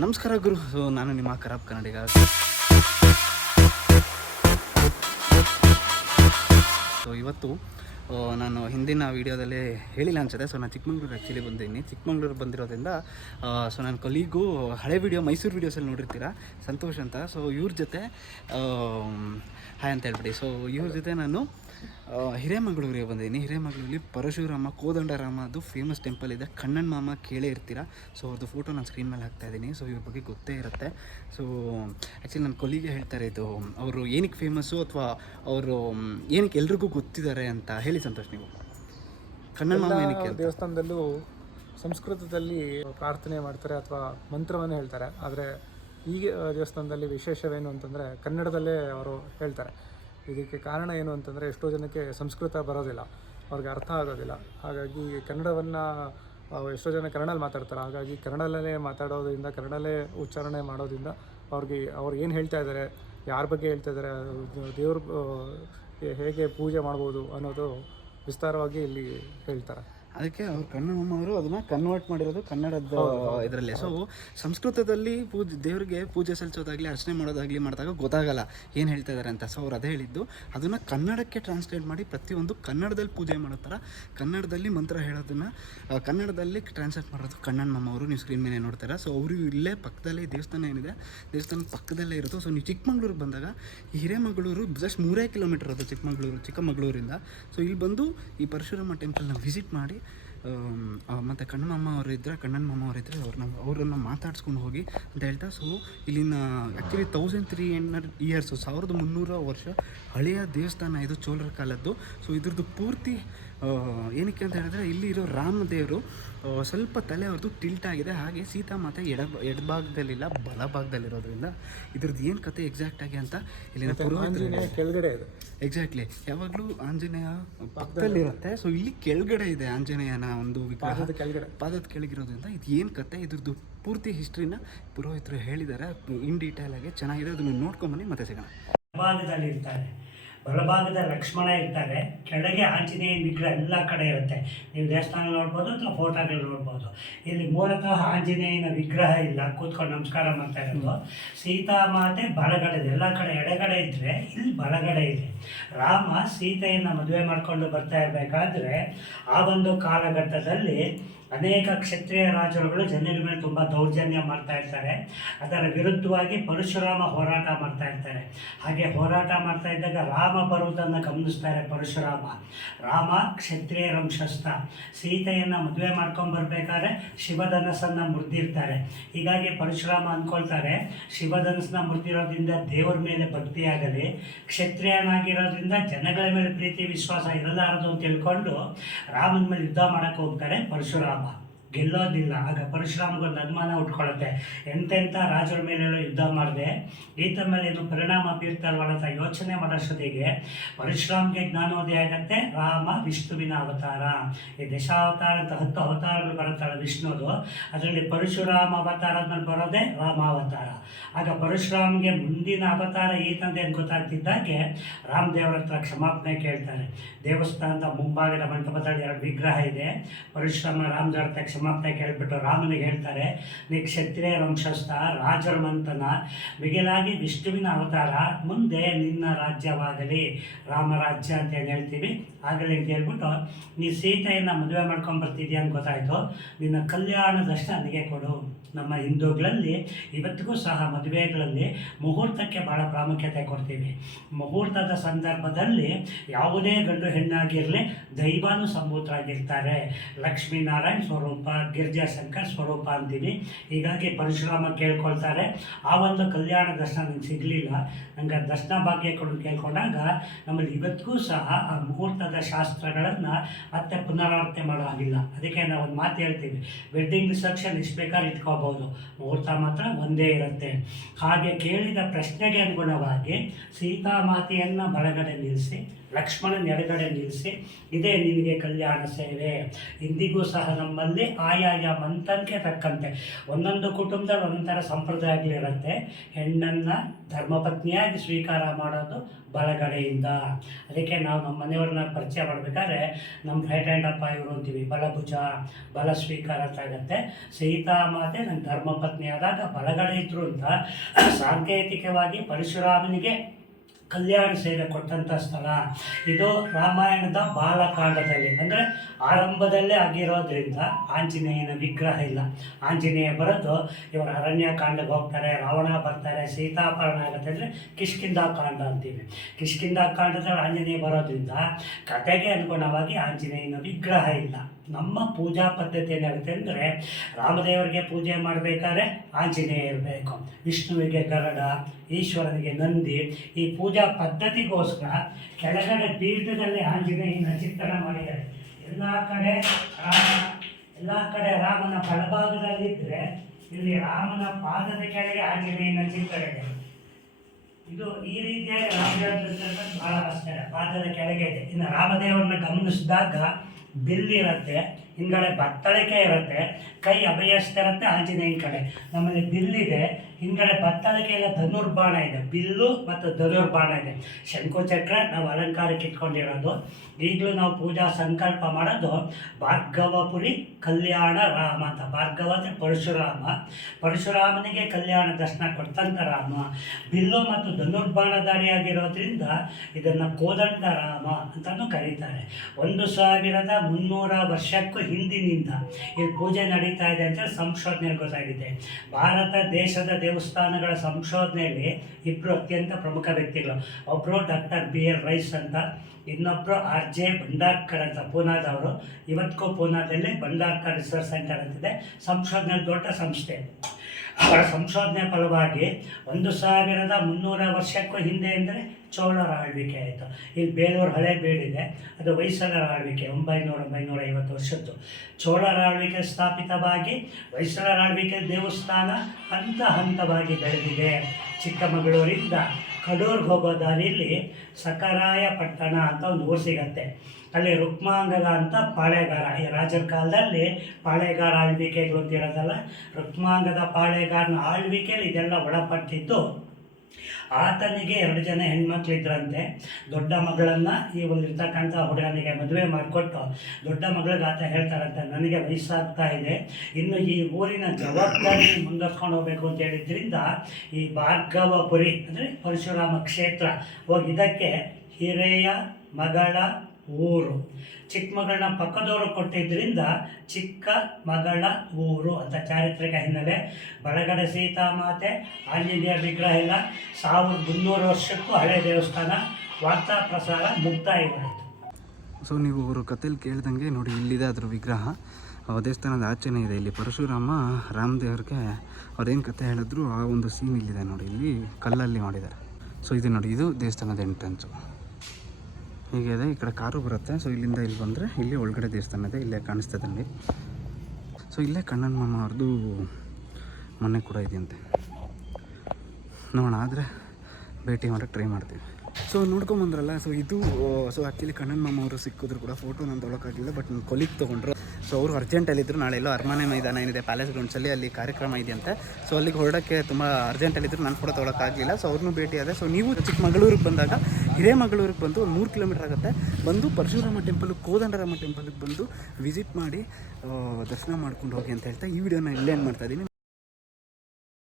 ನಮಸ್ಕಾರ ಗುರು. ಸೊ, ನಾನು ನಿಮ್ಮ ಕರಾಬ್ ಕನ್ನಡಿಗ. ಸೊ, ಇವತ್ತು ನಾನು ಹಿಂದಿನ ವೀಡಿಯೋದಲ್ಲಿ ಹೇಳಿಲ್ಲ ಅನ್ಸುತ್ತೆ. ಸೊ, ನಾನು ಚಿಕ್ಕಮಂಗ್ಳೂರು ಆ್ಯಕ್ಚುಲಿ ಬಂದಿದ್ದೀನಿ. ಚಿಕ್ಕಮಂಗ್ಳೂರು ಬಂದಿರೋದ್ರಿಂದ ಸೊ, ನನ್ನ ಕೊಲೀಗು ಹಳೆ ವೀಡಿಯೋ ಮೈಸೂರು ವೀಡಿಯೋಸಲ್ಲಿ ನೋಡಿರ್ತೀರ? ಸಂತೋಷ್ ಅಂತ. ಸೊ, ಇವ್ರ ಜೊತೆ ಹಾಯ್ ಅಂತ ಹೇಳ್ಬಿಡಿ. ಸೊ, ಇವ್ರ ಜೊತೆ ನಾನು ಹಿರೇಮಗಳೂರಿಗೆ ಬಂದಿದ್ದೀನಿ. ಹಿರೇಮಗಳೂರಲ್ಲಿ ಪರಶುರಾಮ ಕೋದಂಡರಾಮ ಅದು ಫೇಮಸ್ ಟೆಂಪಲ್ ಇದೆ. ಕಣ್ಣನ್ ಮಾಮ ಕೇಳೇ ಇರ್ತೀರ? ಸೊ ಅವ್ರದ್ದು ಫೋಟೋ ನಾನು ಸ್ಕ್ರೀನ್ ಮೇಲೆ ಹಾಕ್ತಾ ಇದ್ದೀನಿ. ಸೊ ಇವ್ರ ಬಗ್ಗೆ ಗೊತ್ತೇ ಇರುತ್ತೆ. ಸೊ ಆ್ಯಕ್ಚುಲಿ ನನ್ನ ಕೊಲಿಗೆ ಹೇಳ್ತಾರೆ ಇದು ಅವರು ಏನಕ್ಕೆ ಫೇಮಸ್ಸು ಅಥವಾ ಅವರು ಏನಕ್ಕೆ ಎಲ್ರಿಗೂ ಗೊತ್ತಿದ್ದಾರೆ ಅಂತ ಹೇಳಿ ಸಂತೋಷ್ ನೀವು. ಕಣ್ಣನ್ ಮಾಮ ಏನಕ್ಕೆ ದೇವಸ್ಥಾನದಲ್ಲೂ ಸಂಸ್ಕೃತದಲ್ಲಿ ಪ್ರಾರ್ಥನೆ ಮಾಡ್ತಾರೆ ಅಥವಾ ಮಂತ್ರವನ್ನು ಹೇಳ್ತಾರೆ. ಆದರೆ ಈಗ ದೇವಸ್ಥಾನದಲ್ಲಿ ವಿಶೇಷವೇನು ಅಂತಂದರೆ ಕನ್ನಡದಲ್ಲೇ ಅವರು ಹೇಳ್ತಾರೆ. ಇದಕ್ಕೆ ಕಾರಣ ಏನು ಅಂತಂದರೆ ಎಷ್ಟೋ ಜನಕ್ಕೆ ಸಂಸ್ಕೃತ ಬರೋದಿಲ್ಲ, ಅವ್ರಿಗೆ ಅರ್ಥ ಆಗೋದಿಲ್ಲ. ಹಾಗಾಗಿ ಕನ್ನಡವನ್ನು ಎಷ್ಟೋ ಜನ ಕನ್ನಡಲ್ಲಿ ಮಾತಾಡ್ತಾರೆ. ಹಾಗಾಗಿ ಕನ್ನಡದಲ್ಲೇ ಮಾತಾಡೋದ್ರಿಂದ ಕನ್ನಡಲ್ಲೇ ಉಚ್ಚಾರಣೆ ಮಾಡೋದ್ರಿಂದ ಅವ್ರಿಗೆ ಅವ್ರು ಏನು ಹೇಳ್ತಾ ಇದ್ದಾರೆ ಯಾರ ಬಗ್ಗೆ ಹೇಳ್ತಾ ಇದ್ದಾರೆ ದೇವ್ರ ಹೇಗೆ ಪೂಜೆ ಮಾಡ್ಬೋದು ಅನ್ನೋದು ವಿಸ್ತಾರವಾಗಿ ಇಲ್ಲಿ ಹೇಳ್ತಾರೆ. ಅದಕ್ಕೆ ಅವ್ರು ಕಣ್ಣಮ್ಮವರು ಅವರು ಅದನ್ನ ಕನ್ವರ್ಟ್ ಮಾಡಿರೋದು ಕನ್ನಡದ ಇದರಲ್ಲಿ. ಸೊ ಸಂಸ್ಕೃತದಲ್ಲಿ ಪೂಜೆ ದೇವರಿಗೆ ಪೂಜೆ ಸಲ್ಲಿಸೋದಾಗ್ಲಿ ಅರ್ಚನೆ ಮಾಡೋದಾಗ್ಲಿ ಮಾಡಿದಾಗ ಗೊತ್ತಾಗಲ್ಲ ಏನು ಹೇಳ್ತಾ ಇದ್ದಾರೆ ಅಂತ. ಸೊ ಅವ್ರು ಅದೇ ಹೇಳಿದ್ದು. ಅದನ್ನು ಕನ್ನಡಕ್ಕೆ ಟ್ರಾನ್ಸ್ಲೇಟ್ ಮಾಡಿ ಪ್ರತಿಯೊಂದು ಕನ್ನಡದಲ್ಲಿ ಪೂಜೆ ಮಾಡೋ ಥರ ಕನ್ನಡದಲ್ಲಿ ಮಂತ್ರ ಹೇಳೋದನ್ನ ಕನ್ನಡದಲ್ಲಿ ಟ್ರಾನ್ಸ್ಲೇಟ್ ಮಾಡೋದು ಕಣ್ಣನ್ ಮಾಮ ಅವರು ನೀವು ಸ್ಕ್ರೀನ್ ಮೇಲೆ ನೋಡ್ತಾರೆ. ಸೊ ಅವರು ಇಲ್ಲೇ ಪಕ್ಕದಲ್ಲೇ ದೇವಸ್ಥಾನ ಏನಿದೆ ದೇವಸ್ಥಾನ ಪಕ್ಕದಲ್ಲೇ ಇರುತ್ತೆ. ಸೊ ನೀವು ಚಿಕ್ಕಮಂಗ್ಳೂರಿಗೆ ಬಂದಾಗ ಹಿರೇಮಗಳೂರು ಜಸ್ಟ್ ಮೂರೇ ಕಿಲೋಮೀಟರ್ ಅದು ಚಿಕ್ಕಮಂಗ್ಳೂರು ಚಿಕ್ಕಮಗಳೂರಿಂದ. ಸೊ ಇಲ್ಲಿ ಬಂದು ಈ ಪರಶುರಾಮ ಟೆಂಪಲ್ನ ವಿಸಿಟ್ ಮಾಡಿ ಆಮ್, ಕಣ್ಣನ ಮಾಮ ಅವರು ಇದ್ದರೆ ಕಣ್ಣನ ಮಾಮ ಅವರು ಇದ್ದರೆ ಅವ್ರನ್ನ ಅವರನ್ನು ಮಾತಾಡ್ಸ್ಕೊಂಡು ಹೋಗಿ ಅಂತ ಹೇಳ್ತಾ ಸೊ ಇಲ್ಲಿನ actually thousand three hundred years ಸಾವಿರದ ಮುನ್ನೂರ ವರ್ಷ ಹಳೆಯ ದೇವಸ್ಥಾನ ಇದು ಚೋಳರ ಕಾಲದ್ದು. ಸೊ ಇದ್ರದ್ದು ಪೂರ್ತಿ ಏನಕ್ಕೆ ಅಂತ ಹೇಳಿದ್ರೆ ಇಲ್ಲಿ ಇರೋ ರಾಮದೇವರು ಸ್ವಲ್ಪ ತಲೆ ಅವ್ರದ್ದು ಟಿಲ್ಟ್ ಆಗಿದೆ. ಹಾಗೆ ಸೀತಾಮಾತೆ ಎಡ ಎಡಭಾಗದಲ್ಲಿಲ್ಲ ಬಲಭಾಗದಲ್ಲಿರೋದ್ರಿಂದ ಇದ್ರದ್ದು ಏನು ಕತೆ ಎಕ್ಸಾಕ್ಟ್ ಆಗಿ ಅಂತ ಇಲ್ಲಿನ ಕೆಳಗಡೆ ಇದೆ ಎಕ್ಸಾಕ್ಟ್ಲಿ ಯಾವಾಗಲೂ ಆಂಜನೇಯ ಪಕ್ಕದಲ್ಲಿರುತ್ತೆ. ಸೊ ಇಲ್ಲಿ ಕೆಳಗಡೆ ಇದೆ ಆಂಜನೇಯನ ಒಂದು ವಿಗ್ರಹದ ಪಾದದ ಕೆಳಗಡೆ. ಪಾದದ ಕೆಳಗಿರೋದ್ರಿಂದ ಇದು ಏನು ಕತೆ? ಇದ್ರದ್ದು ಪೂರ್ತಿ ಹಿಸ್ಟ್ರಿನ ಪುರೋಹಿತರು ಹೇಳಿದ್ದಾರೆ. ಇನ್ ಡೀಟೇಲ್ ಆಗಿ ಚೆನ್ನಾಗಿದೆ. ಅದನ್ನು ನೋಡ್ಕೊಂಬನ್ನಿ ಮತ್ತೆ ಸಿಗೋಣ. ಬಲಭಾಗದಲ್ಲಿ ಇರ್ತಾರೆ. ಬಲಭಾಗದ ಲಕ್ಷ್ಮಣ ಇರ್ತಾರೆ, ಕೆಳಗೆ ಆಂಜನೇಯ ವಿಗ್ರಹ ಎಲ್ಲ ಕಡೆ ಇರುತ್ತೆ. ನೀವು ದೇವಸ್ಥಾನ ನೋಡ್ಬೋದು ಅಥವಾ ಫೋಟೋಗಳು ನೋಡ್ಬೋದು. ಇಲ್ಲಿ ಮೂಲತಃ ಆಂಜನೇಯನ ವಿಗ್ರಹ ಇಲ್ಲ, ಕೂತ್ಕೊಂಡು ನಮಸ್ಕಾರ ಮಾಡ್ತಾ ಇರೋದು. ಸೀತಾಮಾತೆ ಬಲಗಡೆ ಎಲ್ಲ ಕಡೆ ಎಡಗಡೆ ಇದ್ದರೆ ಇಲ್ಲಿ ಬಲಗಡೆ ಇದೆ. ರಾಮ ಸೀತೆಯನ್ನು ಮದುವೆ ಮಾಡಿಕೊಂಡು ಬರ್ತಾ ಇರಬೇಕಾದ್ರೆ, ಆ ಒಂದು ಕಾಲಘಟ್ಟದಲ್ಲಿ ಅನೇಕ ಕ್ಷತ್ರಿಯ ರಾಜರುಗಳು ಜನರ ಮೇಲೆ ತುಂಬ ದೌರ್ಜನ್ಯ ಮಾಡ್ತಾ ಇರ್ತಾರೆ. ಅದರ ವಿರುದ್ಧವಾಗಿ ಪರಶುರಾಮ ಹೋರಾಟ ಮಾಡ್ತಾ ಇರ್ತಾರೆ. ಹಾಗೆ ಹೋರಾಟ ಮಾಡ್ತಾ ಇದ್ದಾಗ ರಾಮ ಬರುವುದನ್ನು ಗಮನಿಸ್ತಾರೆ ಪರಶುರಾಮ. ರಾಮ ಕ್ಷತ್ರಿಯ ವಂಶಸ್ಥ. ಸೀತೆಯನ್ನು ಮದುವೆ ಮಾಡ್ಕೊಂಡು ಬರ್ಬೇಕಾದ್ರೆ ಶಿವಧನಸ್ಸನ್ನು ಮುರಿದಿರ್ತಾರೆ. ಹೀಗಾಗಿ ಪರಶುರಾಮ ಅಂದ್ಕೊಳ್ತಾರೆ ಶಿವಧನಸ್ಸನ್ನ ಮುರಿದಿರೋದ್ರಿಂದ ದೇವರ ಮೇಲೆ ಭಕ್ತಿಯಾಗಲಿ ಕ್ಷತ್ರಿಯನಾಗಿರೋದ್ರಿಂದ ಜನಗಳ ಮೇಲೆ ಪ್ರೀತಿ, ವಿಶ್ವಾಸ ಇರಲಾರದು ಅಂತ ತಿಳ್ಕೊಂಡು ರಾಮನ ಮೇಲೆ ಯುದ್ಧ ಮಾಡೋಕ್ಕೆ ಹೋಗ್ತಾರೆ ಪರಶುರಾಮ. ಗೆಲ್ಲೋದಿಲ್ಲ. ಆಗ ಪರಶುರಾಮಗೊಂದು ಅನುಮಾನ ಉಟ್ಕೊಳ್ಳುತ್ತೆ. ಎಂತೆಂಥ ರಾಜರ ಮೇಲೆಲ್ಲ ಯುದ್ಧ ಮಾಡಿದೆ, ಈತನ ಮೇಲೆ ಏನು ಪರಿಣಾಮ ಬೀರ್ತಾರಲ್ಲ ಅಂತ ಯೋಚನೆ ಮಾಡೋಷ್ಟೊತ್ತಿಗೆ ಪರಶುರಾಮ್ಗೆ ಜ್ಞಾನೋದಯ ಆಗತ್ತೆ. ರಾಮ ವಿಷ್ಣುವಿನ ಅವತಾರ. ಈ ದಶಾವತಾರ ಅಂತ ಹತ್ತು ಅವತಾರಗಳು ಬರುತ್ತಾಳೆ ವಿಷ್ಣುದು, ಅದರಲ್ಲಿ ಪರಶುರಾಮ ಬರೋದೆ ಬರೋದೇ ರಾಮಾವತಾರ ಆಗ ಪರಶುರಾಮ್ಗೆ ಮುಂದಿನ ಅವತಾರ ಈತಂದೆ ಅಂತ ಗೊತ್ತಾಗ್ತಿದ್ದಾಗೆ ರಾಮದೇವರ ಹತ್ರ ಕ್ಷಮಾಪಣೆ ಕೇಳ್ತಾರೆ. ದೇವಸ್ಥಾನದ ಮುಂಭಾಗದ ಮಂಟಪದಲ್ಲಿ ಎರಡು ವಿಗ್ರಹ ಇದೆ. ಪರಶುರಾಮ ರಾಮದೇವರ ಹತ್ರ ಕ್ಷಮಾಪಣೆ ಕೇಳಿಬಿಟ್ಟು ರಾಮನಿಗೆ ಹೇಳ್ತಾರೆ, ನೀ ಕ್ಷತ್ರಿಯ ವಂಶಸ್ಥ ರಾಜರ ಮಂತನ ಮಿಗಿಲಾಗಿ ವಿಷ್ಣುವಿನ ಅವತಾರ, ಮುಂದೆ ನಿನ್ನ ರಾಜ್ಯವಾಗಲಿ, ರಾಮರಾಜ್ಯ ಅಂತ ಏನು ಹೇಳ್ತೀವಿ? ಆಗಲಿ ಅಂತ ಹೇಳ್ಬಿಟ್ಟು, ನೀ ಸೀತೆಯನ್ನು ಮದುವೆ ಮಾಡ್ಕೊಂಡು ಬರ್ತಿದ್ಯಾ ಅಂತ ಗೊತ್ತಾಯಿತು. ನಿನ್ನ ಕಲ್ಯಾಣದಷ್ಟು ನನಗೆ ಕೊಡು. ನಮ್ಮ ಹಿಂದೂಗಳಲ್ಲಿ ಇವತ್ತಿಗೂ ಸಹ ಮದುವೆಗಳಲ್ಲಿ ಮುಹೂರ್ತಕ್ಕೆ ಭಾಳ ಪ್ರಾಮುಖ್ಯತೆ ಕೊಡ್ತೀವಿ. ಮುಹೂರ್ತದ ಸಂದರ್ಭದಲ್ಲಿ ಯಾವುದೇ ಗಂಡು ಹೆಣ್ಣಾಗಿರಲಿ ದೈವಾನು ಸಂಭೂತರಾಗಿರ್ತಾರೆ ಲಕ್ಷ್ಮೀನಾರಾಯಣ ಸ್ವರೂಪ. ಗಿರಿಜಾಶಂಕರ್ ಸ್ವರೂಪ ಅಂತೀನಿ. ಹೀಗಾಗಿ ಪರಶುರಾಮ ಕೇಳ್ಕೊಳ್ತಾರೆ. ಆ ಒಂದು ಕಲ್ಯಾಣ ದರ್ಶನ ನಂಗೆ ಸಿಗಲಿಲ್ಲ. ನಂಗೆ ದರ್ಶನ ಭಾಗ್ಯ ಕೊಡು ಕೇಳ್ಕೊಂಡಾಗ ನಮ್ಮಲ್ಲಿ ಇವತ್ತಿಗೂ ಸಹ ಆ ಮುಹೂರ್ತದ ಶಾಸ್ತ್ರಗಳನ್ನು ಮತ್ತೆ ಪುನರಾವರ್ತನೆ ಮಾಡೋ ಹಾಗಿಲ್ಲ ಅದಕ್ಕೆ ನಾವು ಒಂದು ಮಾತು ಹೇಳ್ತೀವಿ. ವೆಡ್ಡಿಂಗ್ ರಿಸೆಪ್ಷನ್ ಎಷ್ಟು ಬೇಕಾದ್ರೆ ಇಟ್ಕೋಬೋದು. ಮುಹೂರ್ತ ಮಾತ್ರ ಒಂದೇ ಇರುತ್ತೆ. ಹಾಗೆ ಕೇಳಿದ ಪ್ರಶ್ನೆಗೆ ಅನುಗುಣವಾಗಿ ಸೀತಾಮಾತೆಯನ್ನು ಬಳಗಡೆ ನಿಲ್ಲಿಸಿ ಲಕ್ಷ್ಮಣನ ಎಡಗಡೆ ನಿಲ್ಲಿಸಿ ಇದೇ ನಿನಗೆ ಕಲ್ಯಾಣ ಸೇವೆ. ಇಂದಿಗೂ ಸಹ ನಮ್ಮಲ್ಲಿ ಆಯಾಯ ಮಂತ್ರಕ್ಕೆ ತಕ್ಕಂತೆ. ಒಂದೊಂದು ಕುಟುಂಬದಲ್ಲಿ ಒಂಥರ ಸಂಪ್ರದಾಯ ಸಂಪ್ರದಾಯಗಳಿರುತ್ತೆ. ಹೆಣ್ಣನ್ನು ಧರ್ಮಪತ್ನಿಯಾಗಿ ಸ್ವೀಕಾರ ಮಾಡೋದು ಬಲಗಡೆಯಿಂದ. ಅದಕ್ಕೆ ನಾವು ನಮ್ಮ ಮನೆಯವ್ರನ್ನ ಪರಿಚಯ ಮಾಡಬೇಕಾದ್ರೆ, ನಮ್ಮ ರೈಟ್ ಹ್ಯಾಂಡ್ ಅಪ್ಪ ಇವರು ಅಂತೀವಿ, ಬಲಭುಜ, ಬಲ ಸ್ವೀಕಾರ ಅಂತ ಆಗುತ್ತೆ. ಸೀತಾಮಾತೆ ನನ್ನ ಧರ್ಮಪತ್ನಿ ಆದಾಗ ಬಲಗಡೆ ಇದ್ರು ಅಂತ ಸಾಂಕೇತಿಕವಾಗಿ ಪರಶುರಾಮನಿಗೆ ಕಲ್ಯಾಣ ಸೇವೆ ಕೊಟ್ಟಂಥ ಸ್ಥಳ. ಇದು ರಾಮಾಯಣದ ಬಾಲಕಾಂಡದಲ್ಲಿ. ಅಂದರೆ ಆರಂಭದಲ್ಲೇ ಆಗಿರೋದ್ರಿಂದ ಆಂಜನೇಯನ ವಿಗ್ರಹ ಇಲ್ಲ. ಆಂಜನೇಯ ಬರೋದು ಇವರು ಅರಣ್ಯಕಾಂಡಕ್ಕೆ ಹೋಗ್ತಾರೆ, ರಾವಣ ಬರ್ತಾರೆ ಸೀತಾಪರಣ ಆಗುತ್ತೆ ಅಂದರೆ ಕಿಷ್ಕಿಂದ ಕಾಂಡ ಅಂತೀವಿ. ಕಿಷ್ಕಿಂದ ಕಾಂಡದಲ್ಲಿ ಆಂಜನೇಯ ಬರೋದ್ರಿಂದ ಕತೆಗೆ ಅನುಗುಣವಾಗಿ ಆಂಜನೇಯನ ವಿಗ್ರಹ ಇಲ್ಲ. ನಮ್ಮ ಪೂಜಾ ಪದ್ಧತಿ ಏನಾಗುತ್ತೆ ಅಂದರೆ ರಾಮದೇವರಿಗೆ ಪೂಜೆ ಮಾಡಬೇಕಾದ್ರೆ ಆಂಜನೇಯ ಇರಬೇಕು ವಿಷ್ಣುವಿಗೆ ಗರಡ, ಈಶ್ವರನಿಗೆ ನಂದಿ. ಈ ಪೂಜಾ ಪದ್ಧತಿಗೋಸ್ಕರ ಕೆಳಗಡೆ ಪೀಠದಲ್ಲಿ ಆಂಜನೇಯನ ಚಿತ್ರಣ ಮಾಡಿದ್ದಾರೆ. ಎಲ್ಲ ಕಡೆ ರಾಮ, ಎಲ್ಲ ಕಡೆ ರಾಮನ ಬಲಭಾಗದಲ್ಲಿದ್ದರೆ ಇಲ್ಲಿ ರಾಮನ ಪಾದದ ಕೆಳಗೆ ಆಂಜನೇಯನ ಚಿತ್ರಣ ಇದೆ. ಇದು ಈ ರೀತಿಯಾಗಿ ರಾಮದೇವ್ರ ಬಹಳ ಆಶ್ಚರ್ಯ. ಪಾದದ ಕೆಳಗೆ ಇದೆ. ಇನ್ನು ರಾಮದೇವರನ್ನ ಗಮನಿಸಿದಾಗ बिल्ली रहते हैं। ಹಿಂದ್ಗಡೆ ಬತ್ತಳಿಕೆ ಇರುತ್ತೆ, ಕೈ ಅಭಯಷ್ಟಿರುತ್ತೆ ಆಂಜನೇಯನ ಕಡೆ. ನಮ್ಮಲ್ಲಿ ಬಿಲ್ಲಿದೆ ಬತ್ತಳಿಕೆ ಎಲ್ಲ ಧನುರ್ಬಾಣ ಇದೆ. ಬಿಲ್ಲು ಮತ್ತು ಧನುರ್ಬಾಣ ಇದೆ. ಶಂಕುಚಕ್ರ ನಾವು ಅಲಂಕಾರಕ್ಕೆ ಇಟ್ಕೊಂಡಿರೋದು. ಈಗಲೂ ನಾವು ಪೂಜಾ ಸಂಕಲ್ಪ ಮಾಡೋದು ಭಾರ್ಗವಪುರಿ ಕಲ್ಯಾಣ ರಾಮ ಅಂತ. ಭಾರ್ಗವ ಅಂದರೆ ಪರಶುರಾಮ. ಪರಶುರಾಮನಿಗೆ ಕಲ್ಯಾಣ ದರ್ಶನ ಕೊಟ್ಟಂಥ ರಾಮ. ಬಿಲ್ಲು ಮತ್ತು ಧನುರ್ಬಾಣಧಾರಿಯಾಗಿರೋದ್ರಿಂದ ಇದನ್ನು ಕೋದಂಡ ರಾಮ ಅಂತಲೂ ಕರೀತಾರೆ. ಒಂದು ಸಾವಿರದ ಮುನ್ನೂರ ವರ್ಷಕ್ಕೂ ಹಿಂದಿನಿಂದ. ಈ ಪೂಜೆ ನಡೀತಾ ಇದೆ ಅಂತ ಸಂಶೋಧನೆ ಗೊತ್ತಾಗಿದೆ. ಭಾರತ ದೇಶದ ದೇವಸ್ಥಾನಗಳ ಸಂಶೋಧನೆಯಲ್ಲಿ ಇಬ್ಬರು ಅತ್ಯಂತ ಪ್ರಮುಖ ವ್ಯಕ್ತಿಗಳು. ಒಬ್ಬರು ಡಾಕ್ಟರ್ ಬಿ ಎಲ್ ರೈಸ್ ಅಂತ ಇನ್ನೊಬ್ಬರು ಆರ್ ಜೆ ಭಂಡಾರ್ಕರ್ ಅಂತ ಪೂನಾದವರು ಇವತ್ತಿಗೂ ಪೂನಾದಲ್ಲಿ ಭಂಡಾರ್ಕರ್ ರಿಸರ್ಚ್ ಸೆಂಟರ್ ಅಂತಿದೆ. ಸಂಶೋಧನೆ ದೊಡ್ಡ ಸಂಸ್ಥೆ. ಅವರ ಸಂಶೋಧನೆ ಫಲವಾಗಿ ಒಂದು ಸಾವಿರದ ಮುನ್ನೂರ ವರ್ಷಕ್ಕೂ ಹಿಂದೆ ಅಂದರೆ ಚೋಳರ ಆಳ್ವಿಕೆ ಆಯಿತು. ಇಲ್ಲಿ ಬೇಲೂರು ಹಳೆ ಬೇಡಿದೆ. ಅದು ಹೊಯ್ಸಳರ ಆಳ್ವಿಕೆ, ಒಂಬೈನೂರ ಒಂಬೈನೂರ ಐವತ್ತು ವರ್ಷದ್ದು. ಚೋಳರ ಆಳ್ವಿಕೆ ಸ್ಥಾಪಿತವಾಗಿ ಹೊಯ್ಸಳರ ಆಳ್ವಿಕೆ ದೇವಸ್ಥಾನ ಹಂತ ಹಂತವಾಗಿ ಬೆಳೆದಿದೆ. ಚಿಕ್ಕಮಗಳೂರಿಂದ ಕಡೂರ್ಗೆ ಹೋಗೋ ದಾರಿಯಲ್ಲಿ ಸಕರಾಯ ಪಟ್ಟಣ ಅಂತ ಒಂದು ಊರು ಸಿಗತ್ತೆ. ಅಲ್ಲಿ ರುಕ್ಮಾಂಗದ ಅಂತ ಪಾಳೆಗಾರ, ಈ ರಾಜರ ಕಾಲದಲ್ಲಿ ಪಾಳೆಗಾರ ಆಳ್ವಿಕೆಗಳು ಅಂತ ಇರೋದಲ್ಲ ರುಕ್ಮಾಂಗದ ಪಾಳೆಗಾರನ ಆಳ್ವಿಕೆಯಲ್ಲಿ ಇದೆಲ್ಲ ಒಳಪಟ್ಟಿದ್ದು ಆತನಿಗೆ ಎರಡು ಜನ ಹೆಣ್ಮಕ್ಳಿದ್ರಂತೆ. ದೊಡ್ಡ ಮಗಳನ್ನು ಈ ಒಂದಿರ್ತಕ್ಕಂಥ ಹುಡುಗನಿಗೆ ಮದುವೆ ಮಾಡಿಕೊಟ್ಟು ದೊಡ್ಡ ಮಗಳಿಗೆ ಆತ ಹೇಳ್ತಾರಂತೆ, ನನಗೆ ವಯಸ್ಸಾಗ್ತಾ ಇದೆ. ಇನ್ನು ಈ ಊರಿನ ಜವಾಬ್ದಾರಿ ಮುಂದರ್ಸ್ಕೊಂಡು ಹೋಗ್ಬೇಕು ಅಂತ ಹೇಳಿದ್ರಿಂದ ಈ ಭಾರ್ಗವಪುರಿ ಅಂದರೆ ಪರಶುರಾಮ ಕ್ಷೇತ್ರ ಹೋಗಿ ಇದಕ್ಕೆ ಹಿರಿಯ ಮಗಳ ಊರು. ಚಿಕ್ಕಮಗಳನ್ನ ಪಕ್ಕದವರು ಕೊಟ್ಟಿದ್ದರಿಂದ ಚಿಕ್ಕ ಮಗಳ ಊರು ಅಂತ ಚಾರಿತ್ರಿಕ ಹಿನ್ನೆಲೆ. ಬಲಗಡೆ ಸೀತಾಮಾತೆ ಆಂಜನೇಯ ವಿಗ್ರಹ ಇಲ್ಲ ಸಾವಿರದ ಮುನ್ನೂರು ವರ್ಷಕ್ಕೂ ಹಳೆ ದೇವಸ್ಥಾನ, ವಾರ್ತಾ ಪ್ರಸಾರ ಮುಕ್ತಾಯವಾಯಿತು. ಸೊ, ನೀವು ಅವರು ಕಥೆಯಲ್ಲಿ ಕೇಳ್ದಂಗೆ ನೋಡಿ, ಇಲ್ಲಿದೆ ಅದ್ರ ವಿಗ್ರಹ. ದೇವಸ್ಥಾನದ ಆಚೆನೇ ಇದೆ. ಇಲ್ಲಿ ಪರಶುರಾಮ ರಾಮದೇವ್ರಿಗೆ ಅವ್ರೇನು ಕತೆ ಹೇಳಿದ್ರು, ಆ ಒಂದು ಸೀನ್ ಇಲ್ಲಿದೆ ನೋಡಿ. ಇಲ್ಲಿ ಕಲ್ಲಲ್ಲಿ ಮಾಡಿದ್ದಾರೆ. ಸೊ, ಇದು ನೋಡಿ, ಇದು ದೇವಸ್ಥಾನದ ಎಂಟ್ರೆನ್ಸು ಹೀಗೆ ಇದೆ, ಈ ಕಡೆ ಕಾರು ಬರುತ್ತೆ. ಸೊ ಇಲ್ಲಿಂದ ಇಲ್ಲಿ ಬಂದರೆ ಇಲ್ಲಿ ಒಳಗಡೆ ದೇವಸ್ಥಾನ ಇದೆ, ಇಲ್ಲೇ ಕಾಣಿಸ್ತದೆ ಅಲ್ಲಿ. ಸೊ ಇಲ್ಲೇ ಕಣ್ಣನ ಮಾಮ ಅವ್ರದ್ದು ಮನೆ ಕೂಡ ಇದೆಯಂತೆ. ನೋಡೋಣ, ಆದರೆ ಭೇಟಿ ಮಾಡೋಕ್ಕೆ ಟ್ರೈ ಮಾಡ್ತೀವಿ. ಸೊ ನೋಡ್ಕೊಂಬಂದ್ರಲ್ಲ ಸೊ ಇದು ಸೊ ಆ್ಯಕ್ಚುಲಿ ಕಣ್ಣನ್ ಮಾಮ ಅವರು ಸಿಕ್ಕಿದ್ರು ಕೂಡ ಫೋಟೋ ನಾನು ತೊಗೊಳಕ್ಕಾಗಲಿಲ್ಲ ಬಟ್ ನನ್ನ ಕೊಲಿಗ್ ತೊಗೊಂಡ್ರು. ಸೊ ಅವರು ಅರ್ಜೆಂಟಲ್ಲಿದ್ದರು ನಾಳೆ ಎಲ್ಲೋ ಅರಮನೆ ಮೈದಾನ ಏನಿದೆ ಪ್ಯಾಲೇಸ್ ಗ್ರೌಂಡ್ಸಲ್ಲಿ ಅಲ್ಲಿ ಕಾರ್ಯಕ್ರಮ ಇದೆಯಂತೆ. ಸೊ ಅಲ್ಲಿಗೆ ಹೊರಡೋಕ್ಕೆ ತುಂಬ ಅರ್ಜೆಂಟಲ್ಲಿದ್ದರು ನಾನು ಕೂಡ ತೊಗೊಳಕ್ಕಾಗಲಿಲ್ಲ ಸೊ ಅವ್ರನ್ನೂ ಭೇಟಿ ಆದರೆ ಸೊ ನೀವು ಚಿಕ್ಕಮಗಳೂರಿಗೆ ಬಂದಾಗ ಹಿರೇಮಗಳೂರಿಗೆ ಬಂದು ಒಂದು ಮೂರು ಕಿಲೋಮೀಟರ್ ಆಗುತ್ತೆ. ಬಂದು ಪರಶುರಾಮ ಟೆಂಪಲ್ ಕೋದಂಡರಾಮ ಟೆಂಪಲ್ಗೆ ಬಂದು ವಿಸಿಟ್ ಮಾಡಿ ದರ್ಶನ ಮಾಡ್ಕೊಂಡು ಹೋಗಿ ಅಂತ ಹೇಳ್ತಾ ಈ ವಿಡಿಯೋನ ಇಲ್ಲೇನು ಮಾಡ್ತಾ ಇದ್ದೀನಿ.